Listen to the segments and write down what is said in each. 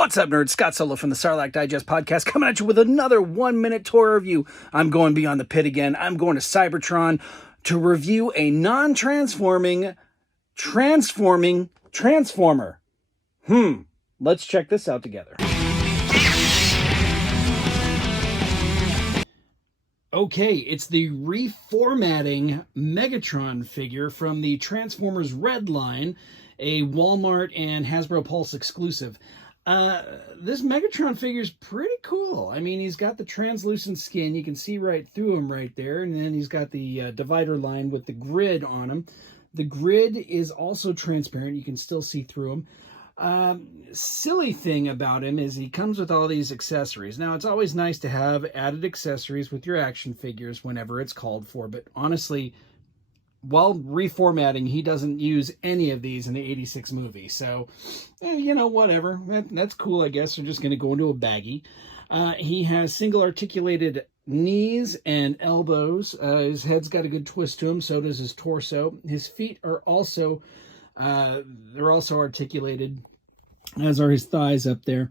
What's up, nerds? Scott Solo from the Sarlacc Digest podcast coming at you with another 1-minute toy review. I'm going beyond the pit again. I'm going to Cybertron to review a non-transforming, transforming Transformer. Let's check this out together. Okay, it's the reformatting Megatron figure from the Transformers Red line, a Walmart and Hasbro Pulse exclusive. This Megatron figure is pretty cool. I mean, he's got the translucent skin. You can see right through him right there. And then he's got the divider line with the grid on him. The grid is also transparent. You can still see through him. Silly thing about him is he comes with all these accessories. Now, it's always nice to have added accessories with your action figures whenever it's called for. But honestly, while reformatting, he doesn't use any of these in the 86 movie. So, you know, whatever. That's cool, I guess. They're just going to go into a baggie. He has single articulated knees and elbows. His head's got a good twist to him. So does his torso. His feet are also, they're also articulated, as are his thighs up there.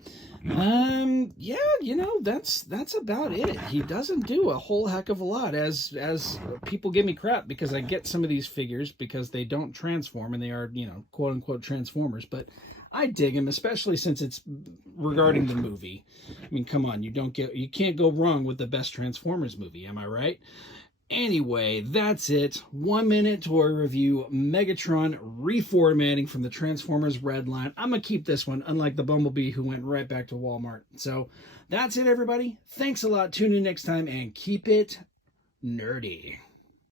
Yeah, you know, that's about it. He doesn't do a whole heck of a lot, as people give me crap because I get some of these figures because they don't transform and they are, you know, quote unquote Transformers, but I dig him, especially since it's regarding the movie. I mean, come on, you can't go wrong with the best Transformers movie, am I right? Anyway, that's it. 1-minute toy review, Megatron reformatting from the Transformers Red line. I'm going to keep this one, unlike the Bumblebee who went right back to Walmart. So that's it, everybody. Thanks a lot. Tune in next time and keep it nerdy.